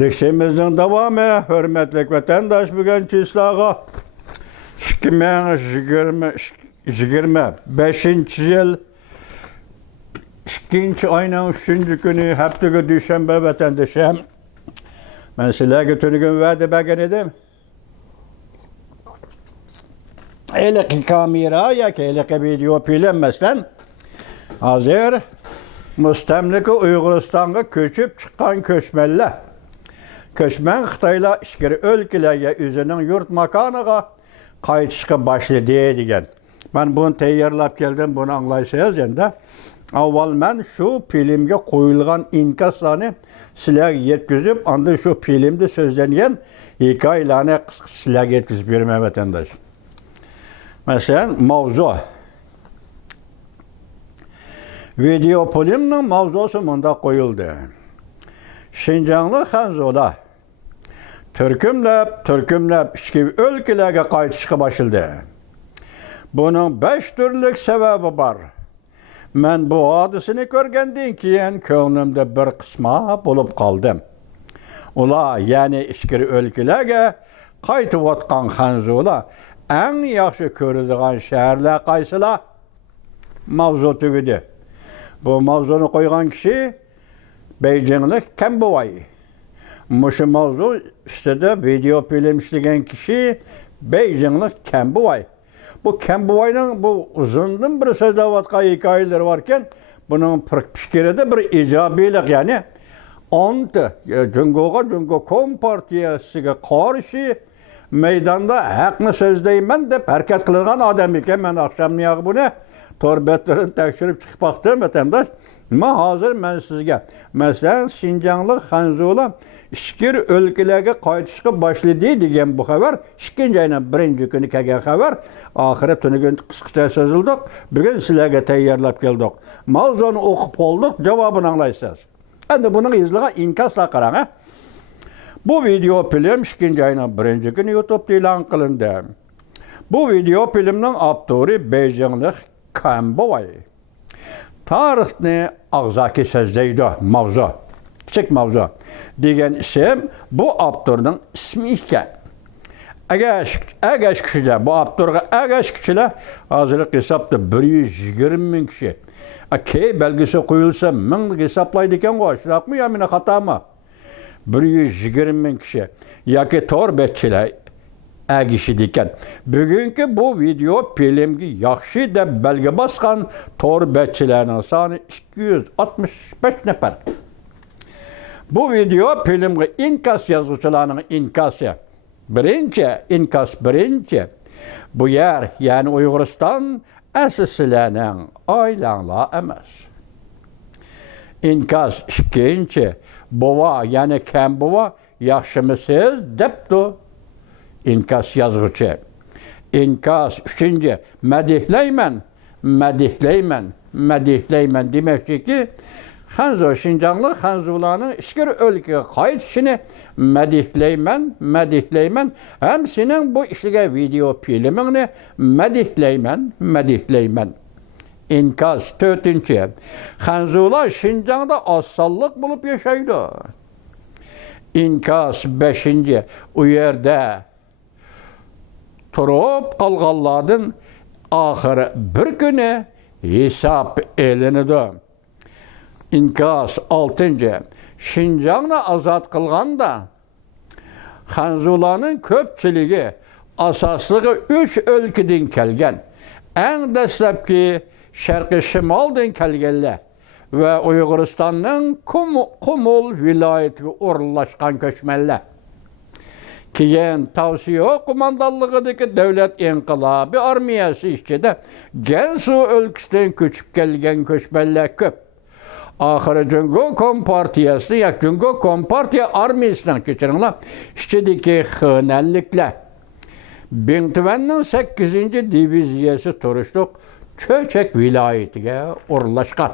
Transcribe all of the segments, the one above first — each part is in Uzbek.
Leksimizin devamı, hürmetli vatandaş bugün çislağı 2025 yıl 2. ayının 3. günü haftaga düşenbe vatandaşım. Ben sizlerge tünügün vade bagan edim. Eleki kamera ya ki eleki video bilinmezsen hazır müstemliki Uyguristan'a köçüp çıkan köçmeller. Köçmen Xitayla işgiri ülkelerge üzerinin yurt makanıga qaytışqa başladı degan. Ben bunu tayyorlab keldim, bunu anglaysiz endi. Avval men şu filmge qo'yilgan inkaslarni sizlarga yetkizib, anda şu filmde so'zlangan hikoyalarni qisqa sizlarga yetkizib beraman vatandosh. Masalan, mavzu. Video filmning mavzusi bunda qo'yildi. Şinjanlı Xanzola Türkümlep işki ülkelerge qaytışqa başladı. Bunun 5 türlük sebebi var. Men bu hadisini görgenden keyin ko'nglimda bir qisma bulup kaldım. Ula yani işkiri ülkelerge qaytib otqan Xanzola en yaxshi ko'radigan shaharlar qaysilar? Mavzu tugidi. Bu mavzuni qo'ygan kishi Beijinglik Kemboy. Muşu mavzu işte video film işleyen kişi Beijinglik Kemboy. Bu Kemboy'un bu uzundan bir sözdavatqa hikayeleri varken bunun fikri de bir icabilik yani Jungo Kompartiyasiga qarşı meydanda haqni so'zlayman deb harakat qilgan odam ekan. Men akşamniyoq buni torbetlerini tekshirib chiqib baqdim vatandosh. Hazır men sizga masalan Şinjanlik Xanzola ishkir ülkelerge qaytishqa başladı degan bu xabar 2. ayının 1. kuni kelgan xabar. Oxiri tunigun qisqacha so'zildik. Bugun sizlarga tayyorlab keldik. Mavzuni o'qib qoldik, javobini anglaysiz. Endi buning izliga inkaslar qarang. Bu video film 2. ayının 1. kuni YouTube'da e'lon qilindi. Bu video filmning avtori Beijinglik Kemboy. Tarixni ağzaki sözleydi mavzu. Kichik mavzu degan isim bu avtorning ismi ekan. Agash kishilar bu avtorga agash kishilar hozirgi hisobda 120 ming kishi. K belgisi qo'yilsa 1000 hisoblaydi ekan qo'y. Shunaqmi yo meni xatami? 120 ming kishi yoki torbetchilar agişi diken. Bugünkü bu video filmgi yaxshi deb belge baskan torbetçilerinin sani 265 nefer. Bu video filmgi inkas yazıcılarının inkası. Birinci. Bu yer yani Uyguristan əsaslarının aylanla emas. İnkas ikinci. Bova yani Kemboy yaxshimisiz debdi. İnkas yazgıcı. İnkas 3. Medihleymen demektir ki Şinjanlı Xanzola'nın işkir ülkeye qaytışını medihleymen hem senin bu işlige video filmini medihleymen. İnkas 4. Xanzola Şinjan'da assallık bulup yaşaydı. İnkas 5. O yerde turup kalgalladın ahırı bir günü hesap elinidi. İnkas 6. Şinjan'ı azat kılganda Xanzola'nın köpçülüğü asaslığı 3 ülkeden kelgen. En dastlabki Şarkı Şimal'dan kelgenler ve Uyguristan'ın Kumul vilayetiga o'rlashgan köçmeller. Keyin Tavsiye komandalligidagi Davlat inqilobi armiyasi ichida Gansu o'lkasidan ko'chib kelgan köçmeller ko'p. Oxiri Jungo Kompartiyasi yoki Jungo Kompartiya armiyasidan kechiringlar ichidagi xonalliklar Bingtuvanning 8. diviziyasi turishliq Cho'chak viloyatiga o'rlashgan.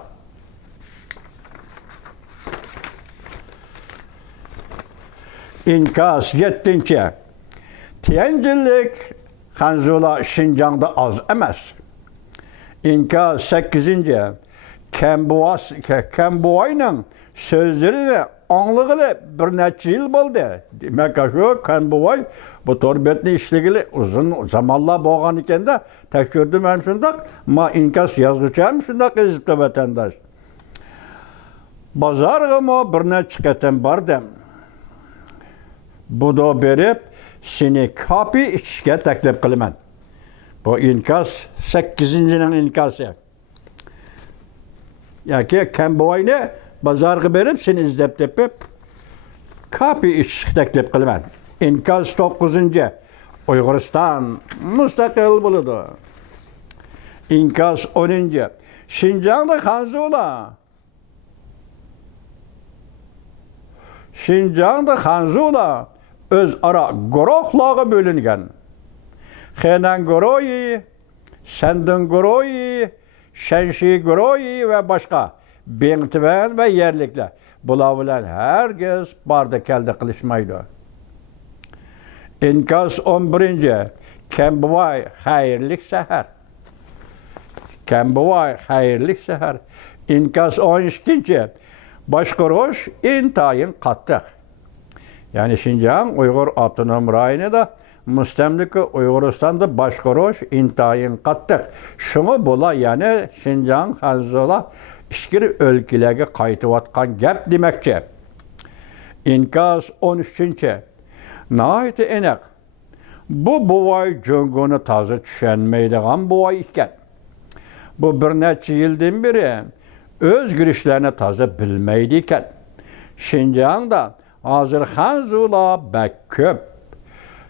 İnkas 7. Tianjinlik Xanzola Şinjan'da az emas. İnkas 8. Kemboy'ның sözleri anlıqılı bir neçə yıl oldu. Demek şu Kenbuvay bu torbetni işligili uzun zamanlar boğan iken de tekürdüm hem şundak. Ma inkas yazgıçam şundak ezip de vatandaş. Bazargıma bir neçə qeten bardım. Bu da berip seni kapı içke teklif kılman. Bu inkas 8-cinin inkası. Ya ki Kenbuvay ne? Bazargı berip seni izlep tepip kapı içke teklif kılman. İnkas 9. Uyguristan müstakil buludu. İnkas 10. Şinjan'da Hanzula. Şinjan'da Hanzula öz ara gorohlağı bölüngen. Xenan Goroyi, Sendin Goroyi, Şenşi Goroyi ve başka Bentven ve yerlikler. Bula bilen herkes barda keldi kılışmaydı. İnkas 11. Kenbuvay hayırlık seher. Kenbuvay hayırlık seher. İnkas 12. Başkuruş intayın kattık. Yani Şinjan Uygur Otonom Rayonu da müstemliki Uyguristan'da başkuruş intayın kattık. Şunu bula yani Şinjan Hanzola işkiri ülkelerge kaytıvatkan gep demekçe. İnkas 13. Nahit enek. Bu buvay cüngünü tazı düşenmeydiğen buvay iken. Bu bir neçə yıldan beri öz girişlerini tazı bilmeydiyken. Şinjan'da hazır Hanzula bek köp.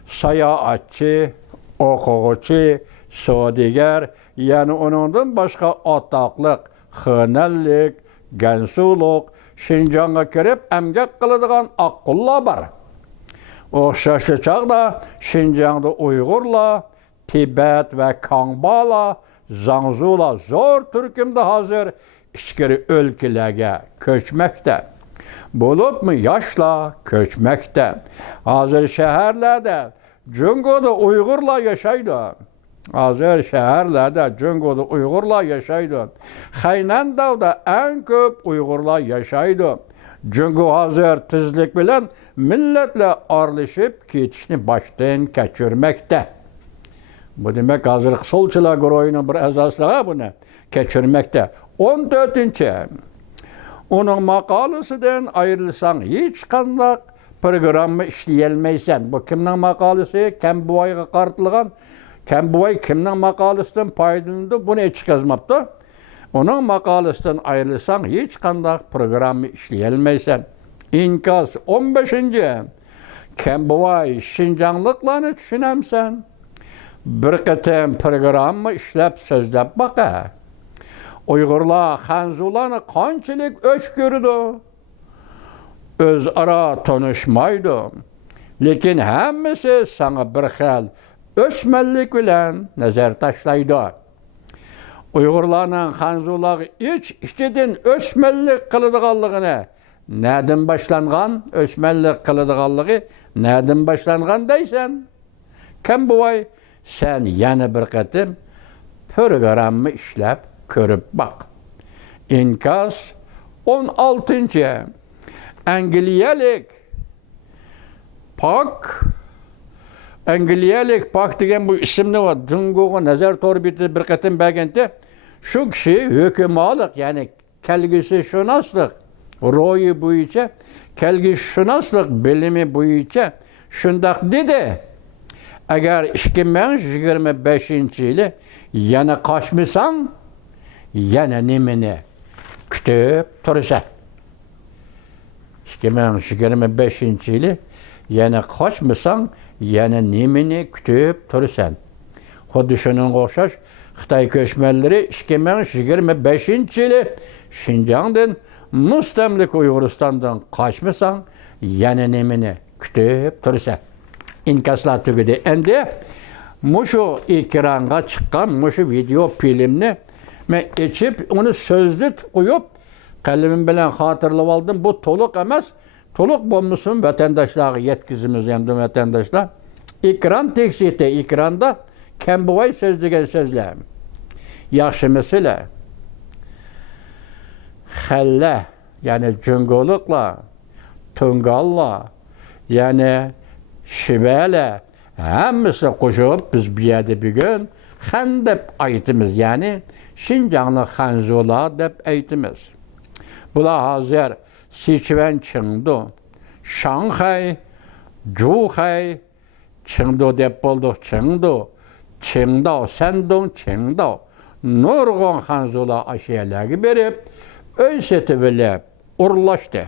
Sayahatçı, okuğucu, sodiger, yani onundan başka ataklık, xınellik, gensuluk, Şinjan'a kirip emgek kılıdığan akıllar var. Oxşaşı çağda Şinjan'da Uygurla, Tibet ve Kangbala, Zangzula zor Türkümde hazır işkiri ülkelerge köçmekte. Bulup mu yaşla köçmekte. Hazır şehirlerde Cungo'da Uygurla yaşaydı. Hazır şehirlerde Cungo'da Uygurla yaşaydı. Haynan Dağ'da en köp Uygurla yaşaydı. Cungo hazır tizlik bilen milletle arlaşıp ketişini baştan keçirmekte. Bu demek hazır solçular groyunun bir esaslığı bunu keçirmekte. 14. Onun makalesinden ayrılsan hiç kandak programı işleyelmeysen. Bu kimden makalesi? Kenbuvay'a kartılgan. Kenbuvay kimden makalesinden paydalandı? Bunu hiç kazmaptı. Onun makalesinden ayrılsan hiç kandak programı işleyelmeysen. İnkas 15. Kenbuvay Şinjanlıklarını düşünemsen. Bir kıtem programı işlep sözlep baka. Uygurlar Hanzula'nı kançılık öşkürdü. Öz ara tanışmaydı. Lekin hemmisi sana bir xel öşmellik bilen nazar taşlaydı. Uygurlarının Hanzula'yı iççidin öşmellik kılıdığanlığını nereden başlangan? Öşmellik kılıdığanlığı nereden başlangan deysen? Kenbuvay sen yana bir kıtem programı işlep körüp bak. İnkas 16. Angliyelik Pak degen bu isimli var. Cungo'ga nazar torbiti bir kıtım belgente. Şu kişi hükümalık yani kelgisi şunaslık royu boyunca kelgisi şunaslık bilimi boyunca şundak dedi. Eğer 2025 yılı yana kaçmışsan yana nimini kütüp tursan. 2025 yılı yana kaçmışsan yana nimini kütüp tursan. Xuddi şunun oxşaş Xitay köçmenleri 2025 yılı Şinjan'dan müstemlik Uyguristan'dan kaçmışsan yana nimini kütüp tursan. İnkaslar tügüdü. Endi muşu ekranga çıkan muşu video filmini ben içip onu sözlü koyup kalemim bilen hatırlayıp aldım. Bu toluk emez. Toluk bulmuşsun vatandaşlar yetkizimiz hem vatandaşlar. Ekran teksiti ekranda Kenbuvay sözlügen sözler. Yaxşı mesele. Xelle yani cüngolukla Tungalla, yani Şibele, hemmisi koşup biz bir yerde bir gün Xan dep aytımız, yani Şinjanlı Xanzula dep aytımız. Bula hazır Sichuan Chengdu, Şanghay, Zhuhai, Chengdu dep bulduk Chengdu, Qingdao, Shandong Qingdao, nurgun Xanzula aşiyelegi berip, öyseti bilip, urlaştı.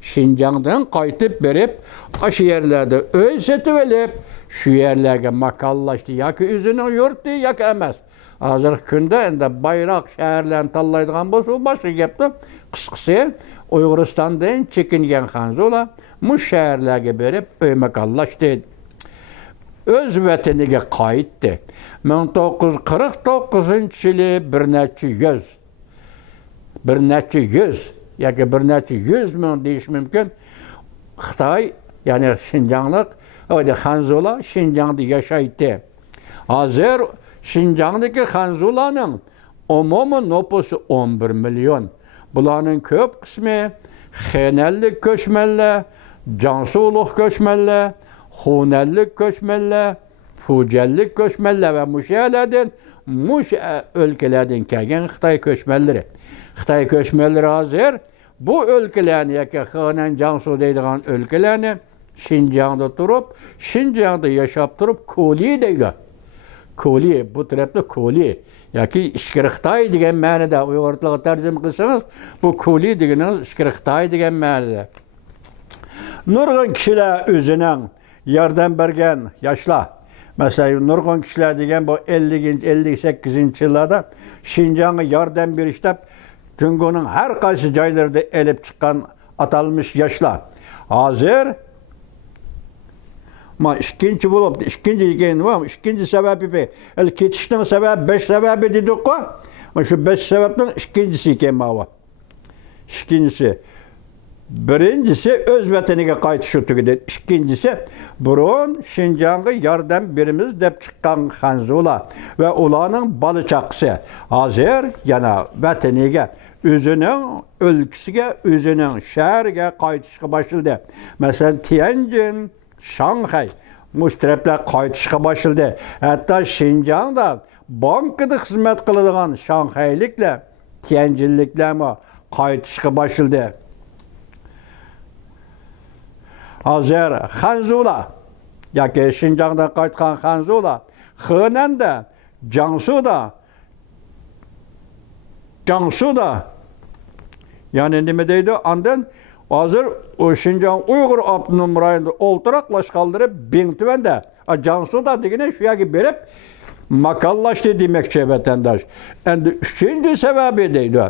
Şinjan'dan qaytıp berip, aşı yerlerde öyseti bilip, şu yerlerge makallaştı. Yaki üzünün yurttu, yaki emez. Hazır günde ende bayrak şehirlerini tallaydıgan bolsa, başı gepti. Kıskısı, Uyguristan'dan çekingen Xanzula, muş şehirlerge berip, öymakallaştı. Öz vataniga qaytdı. 1949 yılı bir neçe yüz, yoki bir neçe yüz ming deyish mumkin. Xitoy, yani Şinjanlık, öyle Xanzula Şinjanda yaşaydı. Hazır Şinjandaki Xanzula'nın umumu nüfusu 11 milyon. Bularning köp kısmı Xenellik köçmenler, Jansuluk köçmenler, Hunellik köçmenler, Fucellik köçmenler ve muşelerden, muş ülkelerden kelgen Xitoy köçmenleri. Xitoy köçmenleri hazır bu ülkelerini, yaki Xenan, Jansu deydigan ülkelerini Şinjanda turup, Şinjanda yaşap turup kuli deydiler. Kuli, bu tarafta kuli. Yaki İşkir Xitoy degan ma'noda Uyg'ur tiliga tarjima qilsangiz, bu kuli deganiniz İşkir Xitoy degan ma'noda. Nurgun kişiler özünün yardım bergen yaşlar. Mesela nurgun kişiler degan bu 50-58 yıllarda Şinjan'a yardım beriştep Cungo'nun her qaysı joylarida elip çıkan atalmış yaşlar. Hazır ikkinchi bo'lib, ikkinchi ekan va ikkinchi sababi el ketishning sababi 5 sababi dedik-ku. Shu 5 sababning ikkinchisi ekan bu. İkincisi, birincisi öz vataniga qaytish tugidi. İkincisi, burun Şinjan'a yardım berimiz deb chiqqan Xanzula ve ularning bola chaqasi hazır yana vataniga, özünün ülkesiga, özünün şehriga qaytishga başladı. Mesela Tianjin, Şanghay müşteripler qaytışqa başladı. Hatta Şinjan'da bankada hizmet kıladigan Şanghaylikler, Tianjinlikler mi qaytışqa başladı. Hazır Xanzula, yoki Şinjan'da qaytgan Xanzula, Xenanda, Jansu'da, yani nima deydi? Ondan hazır o Şinjan Uygur Abdunum rayonida oltiraqlaş kaldırıp Bingtuvanda, Jansu'da degene şu yaki berip makallaştı demekçi vatandaş. Endi üçüncü sebebi deydi.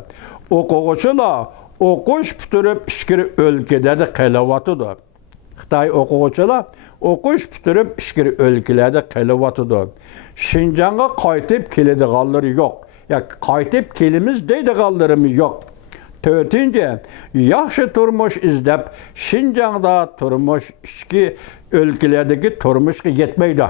O'quvchilar o'qish bitirib ichkiri o'lkalarda qalayotidir. Xitoy o'quvchilar o'qish bitirib ichkiri o'lkalarda qalayotidir. Şinjan'a qaytib keladiganlari yo'q. Ya qaytib kelimiz deydiganlarimiz yo'q. To'rtinchi, yaxshi turmush izlab Şinjan'da turmush ichki o'lkalardagi turmushga yetmaydi.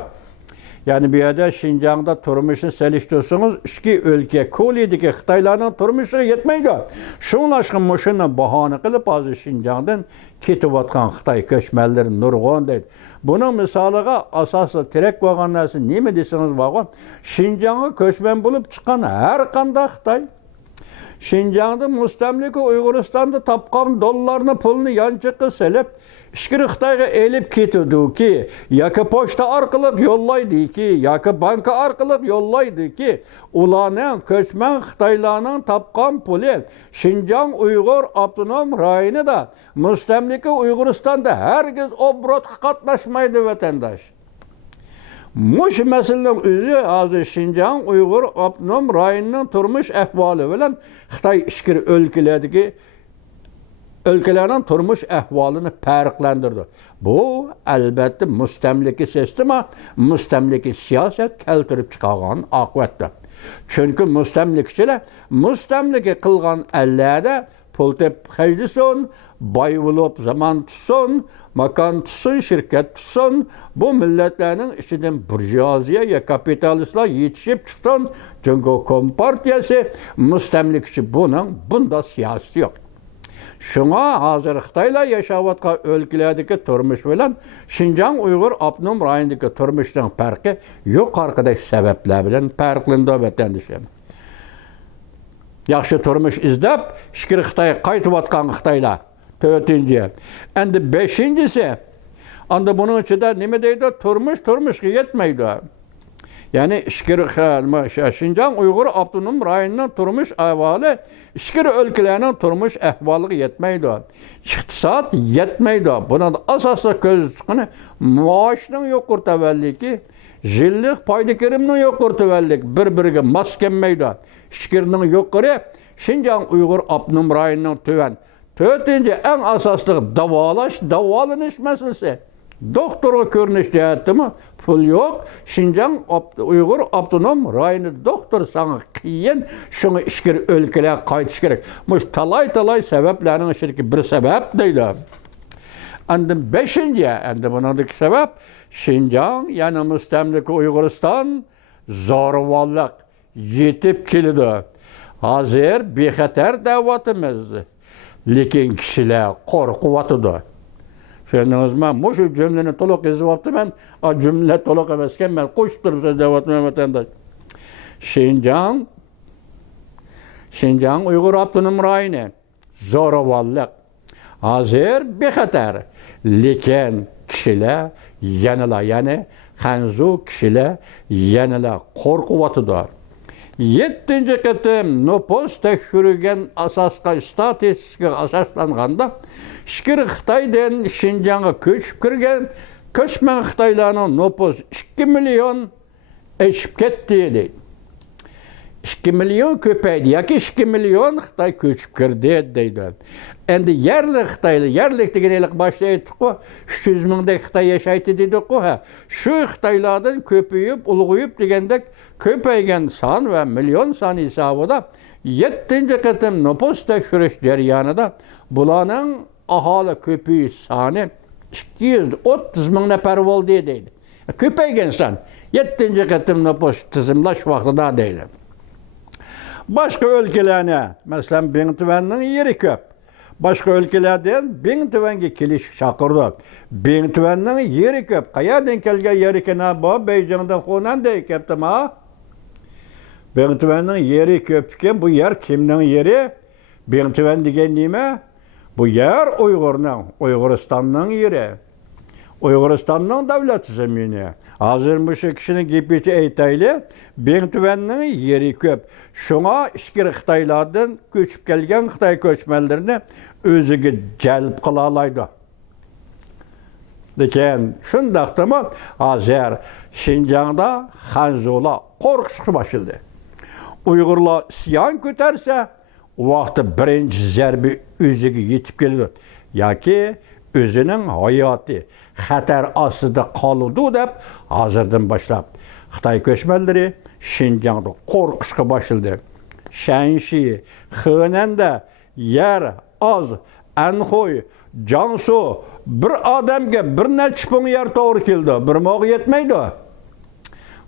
Yani bir yerde Şinjan'da turmuşunu seliştirsanız, iki ülke, Kolideki Xitaylarning turmuşu yetmeydi. Şunlaşkın muşunu bahane kılıp bazı Şinjan'dan ketivatkan Xitay köçmenlerin nurgun deydi. Bunun misalıga asası terek vagan nersi, ne mi desiniz vagan? Şinjan'ı köçmen bulup çıkan her kanda Xitay. Şinjan'da mustamlika Uyguristan'da tapkan dollarını, pulunu yançıkı selip, İşkiri Xitayga elip ketdi ki, yoki pochta orqali yollaydı ki, yoki banka orqali yollaydı ki, ularning ko'chman Xitoylarning tapgan puli Şinjan Uyg'ur Abdunum rayonida mustamlika Uyg'uristonda hergiz obrotga qatnashmaydi vatandaş. Muş meselenin özü hazır Şinjan Uyg'ur Abdunum rayonining turmush ahvoli bilan Xitoy ichki ülkelerin turmuş ahvalını farklandırdı. Bu elbette mustamliki sistemi, mustamliki siyaset keltirip çıkargan akıbettir. Çünkü mustamlikçiler mustamliki kılgan ellerde pul tep xejlisin, bay bulup zaman tutsun, makan tutsun, şirket tutsun, bu milletlerin içinden burjuaziya ya kapitalistler yetişip çıksın. Çünkü Kompartiyası mustamlikçi bunda siyaseti yok. Şuna hazır Xitayla yaşayotgan өлkelerdeki turmuş bilen Şinjan Uyghur Abnum rayonundaki turmuşning farqi yuqorqidagi sabablar bilan farqlandi vatandishim. Yaxshi turmush izlab, shikir Xitoy qaytayotgan Xitoylar. 4-nji. Endi 5-njisi. Anda bunun ichida nima deydi? Turmushga yetmaydi. Yani Şinjan Uyghur Abdunum rayonunun turmuş ahvali işkir ülkelerinin turmuş ahvalığı yetmeydi. İktisat yetmeydi. Bunun asaslı köz çıkını maaşının yokur tevelliki, jillik payda keriminin yokur tevellik bir-birine maskenmeydi. İşkirinin yokuru Şinjan Uyghur Abdunum rayonunun tüven. 4-nji en asaslı davalanış meselesi. Doktora görünüş cəhətdə mi? Pul yok. Şinjan Uyghur Abdunum rayonu doktor sana qiyin şunu işkir ülkeler qaytış gerek. Muş talay sebeplerinin şirki bir sebep deydi. Endi 5-nji, endi bunundaki sebep Şinjan yani müstemlik Uyg'uriston zo'ravonlik yetib keldi. Hozir bexatar davlatimiz. Lekin kishilar qo'rqyapti. Şöyle muşu cümleni toluk yazıp ben o cümle toluk emesken ben koşturup size devatmaya vatandaş. Şinjan Uyghur Abdunum rayonu zo'ravonlik hazır bexatar. Lekin kishilar yanıla yani hanzu kishilar yanıla qo'rqyaptilar. 7-nji qitim nüfus tekshirgan asosga statistikaga asoslanganda Şikir Xitaydan Şinjan'a köçüp kirgen köçmen Xitaylarning nüfus 2 milyon eşip ketdi deydi. 2 milyon köpeydi. Yoki 2 milyon Xitay köçüp kirdi deydi. Endi yerli Xitaylı, yerlik degenelik başta aytdik-ku, 300 mingdek Xitay yaşaydı dedik-ku. Şu Xitaylardan köpeyip, ulğuyup degendek köpeygen san ve milyon san hesabıda 7-nji qitim nüfus tekshirish jarayonida bularning aholi köpüyü sani 230 ming nafar bo'ldi deydi. Köpeygen san 7-nji qitim nüfus tizimlash vaqtida deydi. Başka ülkelerine, mesela Bingtuven'nin yeri köp. Başka ülkelerden Bingtuven'e keliş çakırdı. Bingtuven'nin yeri köp. Qayadan kelgen yeri kena bu Beijing'den Hunan dey köptüm ha. Bingtuven'nin yeri köpken bu yer kimnin yeri? Bingtuven degen nime? Bu yer Uygur'un, Uyguristan'ın yeri. Uyguristan'ın devlet zemini. Hazır bu kişinin gipici eytaylı, Bingtuven'nin yeri köp. Şuna işkir Xitaylardan köçüp gelgen Xitay köçmenlerini özüge celp kılalaydı. Deken şundaqda mı? Hazır Şinjan'da Hanzula korkusu başladı. Uygurlar isyan köterse, o vaxtı birinci zərbi özüge yetip geldi. Yaki özünün hayatı xatar asıda kalıdı dep hazırdan başlap Xitay köçmenleri Şinjan'da korkuşqa başladı. Shanxi, Xinanda yer az, Anhui, Jiangsu bir adamga bir necha ming yer to'g'ri keldi. Bir moq yetmaydi.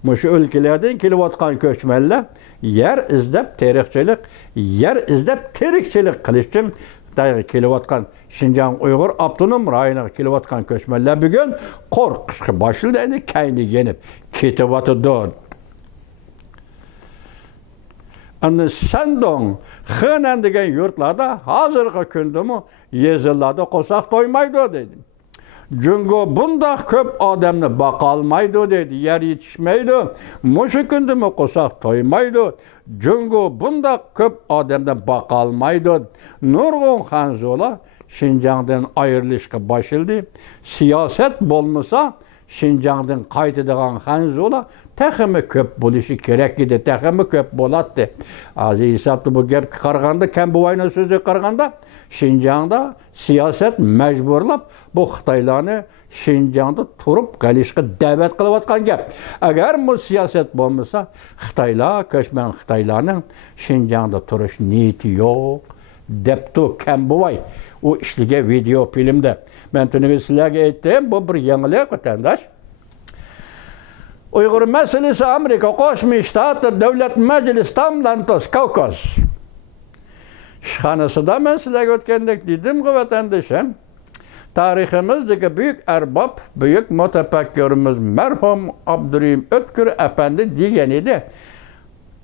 Mushu ülkelerden kelayotgan köçmenler yer izlab terikçilik qilish uchun Xitoyga kelayotgan Şinjan Uyghur Abdunum rayoniga kelayotgan köçmenler bugun qo'rqishga boshladi, endi kayni yenib ketyapti. Anne Shandong, Henan degan yurtlarda hozirgi kundami yezillarda qo'saq to'ymaydi dedi. Jungo bunda köp adamni bakalmaydı dedi, yer yetişmeydi. Muşu kundami qo'saq to'ymaydi. Jungo bunda köp adamdan bakalmaydı. Nurg'un Hanzola Şinjan'dan ayrılışga başladı. Siyaset bolmasa Şinjan'dan qaytadigan Hanzola texmi köp bo'lishi kerak edi, texmi köp bo'ladi. Aziz hesapda bu gap qaraganda, kam bu ayna so'zi qaraganda Şinjan'da siyaset mecburlab bu Xitoylarni Şinjan'da turib qalishga da'vat qilayotgan gap. Agar bu siyaset bo'lmasa, Xitoylar, ko'chman Xitoylarning Şinjan'da turish niyati yo'q debdi kam bu ay. O işlige video filmde. Ben tünüge sizlerge ettim, bu bir yangilik vatandaş. Uyghur meselesi Amerika Qo'shma Shtatlar Davlat Majlisi Tamlantos Kavkaz. ishxonasida men sizlarga o'tgandek dedim-ku vatandoshim. Tariximizdagi büyük erbab, büyük mutafakkirimiz merhum Abdurrahim Ötkür Efendi degan edi.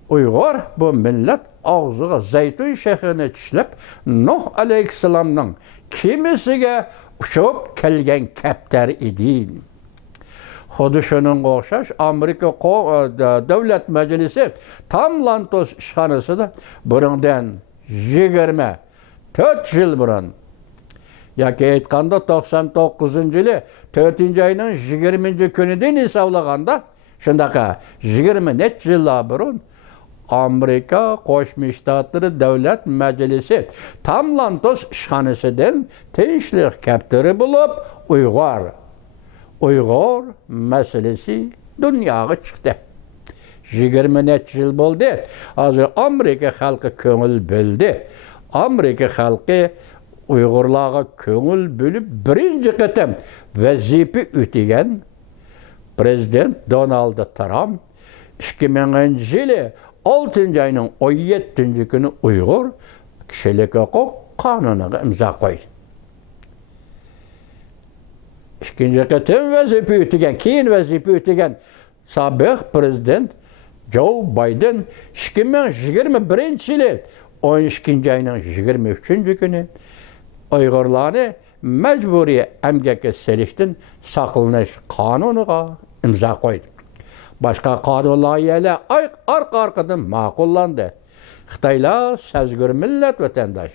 Uyg'ur bu millat og'ziga zaytun shexini tishlab, Nuh alayhissalomning kimisiga uchib kelgan kaptar edi. Xuddi shuningga o'xshash Amerika davlat majlisi Tamlantos ishxonasida burundan 24 yil burun yoki aytganda 99-yili 4-oyning 20-kunidan hisoblaganda shundaqa 20 necha yillar burun Amerika Qo'shma Shtatlari davlat majlisi Tamlantos ishxonasidan tinchlik kaptari bo'lib Uyg'ur masalasi dunyoga chiqdi. 20 necha yil bo'ldi. Hozir Amerika xalqi ko'ngil bildi. Amerika xalqi Uyg'urlarga ko'ngil bo'lib birinchi qatam vazifa o'tagan prezident Donald Trump 2000-yili 6-oyning 17-kuni Uyg'ur kishilik huquq qonuniga imzo qo'ydi. Ikkinchi qatam vazifa o'tagan, keyin vazifa o'tagan sobiq prezident Joe Biden 2021-yili 12-oyning 23-kuni Uyg'urlarni majburiy emgakka selishdan saqlanish qonuniga imzo qo'ydi. Boshqa qonun loyihalari orqa-orqadan ma'qullandi. Xitoylar sezgur millat vatandosh.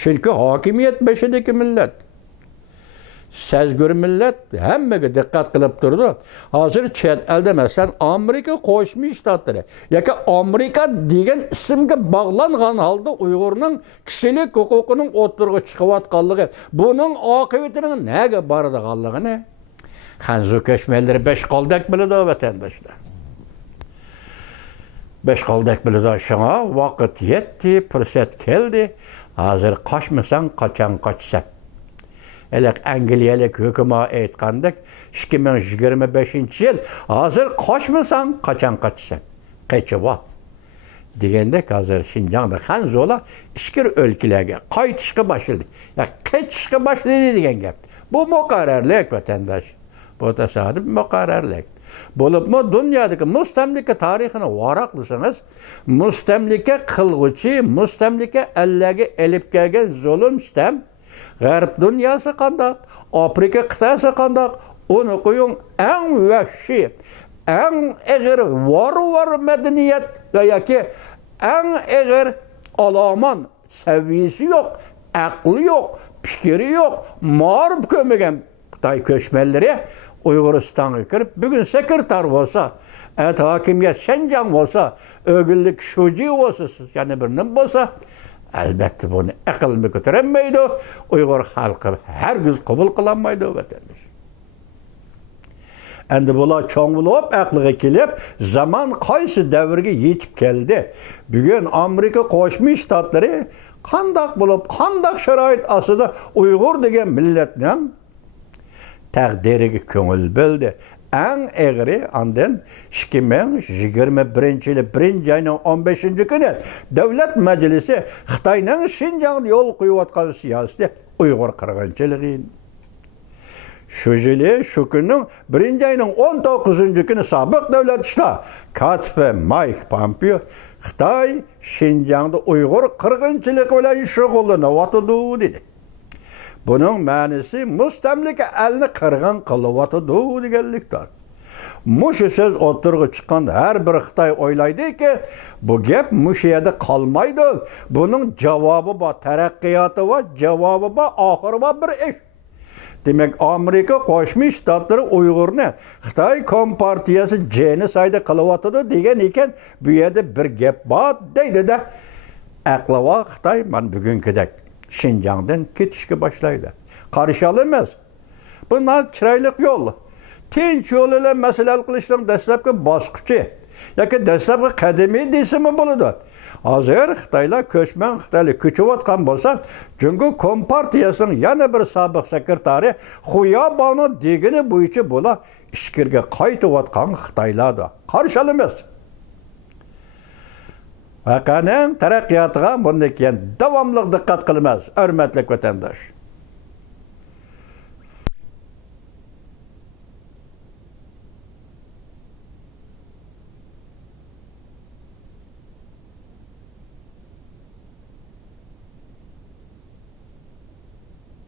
Chunki hokimiyat beshidagi millat. Sezgur millat hammaga diqqat qilib turdi. Hozir chet elda masalan Amerika Qo'shma Shtatlari yoki Amerika degan ismga bog'langan holda Uyg'urning kishilik huquqining o'tirg'i chiqayotganligi, buning oqibatining nega boradiganligini Xanzu ko'chmanlari 5 qo'ldak biladi vatandoshlar. 5 qo'ldak biladi. Shunga vaqt yetdi, fursat keldi. Hozir qochmasang qachon qochsan? Elak Angliyalik hukumat aytgandek 2025-yil hozir qochmasang qachon qochsan? Qechova degandek hozir Xinjiangda Xanzolar ishkir o'lkalarga qaytishga boshladi. Ya qaytishga boshladi degan gap. Bu muqarrarlik vatandosh. Bu tasodif muqarrarlik. Bo'libmi dunyodagi mustamlika tarixini varaqlasangiz, mustamlika qilg'uchi, mustamlika allaga elib kelgan zulm sitam G'arb dunyosi qandoq, Afrika qit'asi qandoq, uni qo'ying eng vahshiy, eng ig'ir var madaniyat yoki eng ig'ir olomon saviyasi yo'q, aqli yo'q, fikri yo'q, ma'rif ko'magan Xitoy ko'chmanlari Uyg'uristonga kirib, bugun sekretar bo'lsa, hokimiyat Shanjang bo'lsa, o'g'illik Shuji bo'lsa, yana bir nim bo'lsa, albatta buni aqlmi ko'tarmaydi, Uyg'ur xalqi hargiz qabul qilolmaydi vatandosh. Endi bular cho'ng bo'lib aqliga kelib, zaman qaysi davrga yetib keldi. Bugun Amerika Qo'shma Shtatlari qandoq bo'lib, qandoq sharoit ostida Uyg'ur degan millatning taqdiriga ko'ngil bildi. Eng egri ondan 2021-yili 1-oyning 15-kuni davlat majlisi Xitoyning Xinjiangda yo'l qo'yayotgan siyosati Uyg'ur qirg'inchiligi. Shu yili shu kunning 1-oyning 19-kuni sobiq davlat ishlar katibi Mike Pompeo Xitoy Xinjiangda Uyg'ur qirg'inchiligi bilan shug'ullanyapti dedi. Bunun ma'nosi mustamlika elni qirg'in qilyapti deganlikdir. Mushu so'z o'tirg'i chiqqan har bir Xitoy o'ylaydiki, bu gap mushu yerda qolmaydi. Buning javobi bor, taraqqiyoti bor, javobi bor, oxiri bor bir ish. Demak, Amerika Qo'shma Shtatlari Uyg'urni Xitoy kompartiyasi genosidda qilyapti degan ekan, bu yerda bir gap bor deydi-da. Aqli bor Xitoy mana bugünkidek Xinjiangdan ketishga boshlaydi. Qarshi olamiz. Bundan chiroyli yo'l. Tinch yo'l bilan masala hal qilishning dastlabki bosqichi yoki dastlabki qadamiy desimi bo'ladi. Hozir Xitoylar ko'chman Xitoylik ko'chayotgan bo'lsa, Jungo kompartiyasining yana bir sobiq sekretari Xuyaboni degini bo'yicha bo'la ishkirga qaytayotgan Xitoylardir. Qarshi olamiz. Vaqaning taraqqiyatiga bundan keyin davomli diqqat qilamiz, hurmatli vatandosh.